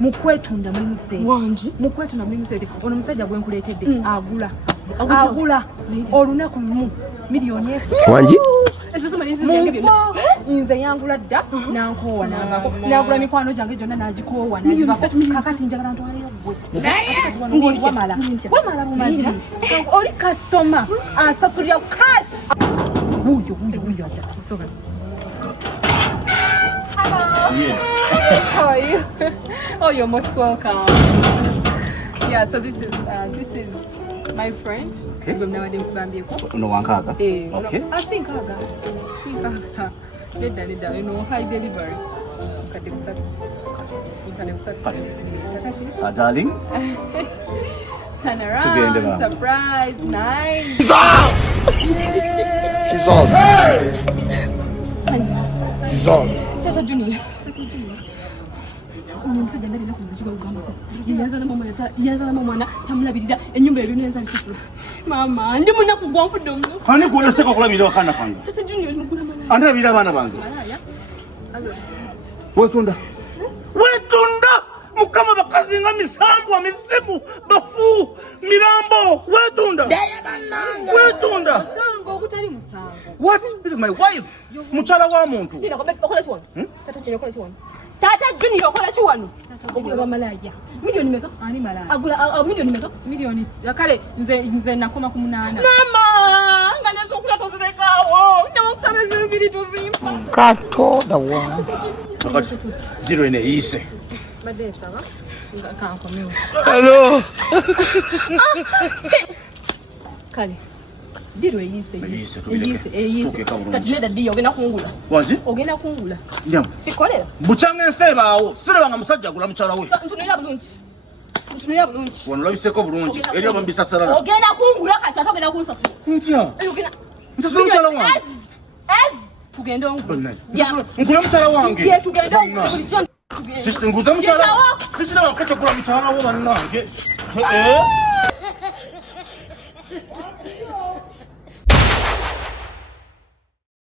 mukwetunda mulimu sente wangi mukwetunda mulimu sente ono musajja gwe nkuleetedde agula olunaku lumu miliyoni wangi nze yangula dda nankoowa navako nagula mikwano gyange gyonna nagikoowa kakati njagala ntwaleyo gwe wamala bumazi oli kasitoma asasulira cash wuyo Yes. How are you? Oh, you're most welcome. Yeah, so this is my friend. Okay. No Wankaga. Okay. I think Kaga. Leda, you know, high delivery. Darling. Turn around. Surprise. Nice. Jesus. Tata Junior. Umusajja ndali nakubuziga ugamba ko. Yazala mama tamulabirira ennyumba ebyo nenza bikisula. Mama ndi munaku gwanfudde omu. Ani kuona seka kulabirira wakana kwange. Tata Junior mugula mana. Andabira abana bange. Wetunda. Mukama bakazinga misambu amizimu bafu mirambo wetunda. Musango ogutali musango. What? This is my wife. Mukyala wa muntu. Okola kiwano. Tata Junior okola kiwano. Tata Junior okola kiwano. Ogula malaya. Milioni meka? Ani malaya. Agula milioni meka? Milioni. Yakale nze nakoma ku 8. Mama, ngalezo okula tozirekawo. Nyawo kusaba zibiri tuzimpa. Kato da wa. Kakati jiro ene yise. Madesa ba? Kankomeo. Hello. Kale. Diro yise. Yise. Kati neda diyo ogenda kungula. Wanji? Ogenda kungula. Nyamu. Sikolera. Buchange nsebaawo. Sirabanga musajja agula mukyala we. Ntunira bulungi. Wano labiseko bulungi. Eriyo bambisasala. Ogenda kungula kati atogenda kunsasula. Ntya. Nsasula mukyala wange. Tugenda ongula. Nkula mukyala wange. Ye tugenda ongula. Nguza mukyala. Sisira wakati kula mukyala wo bannange.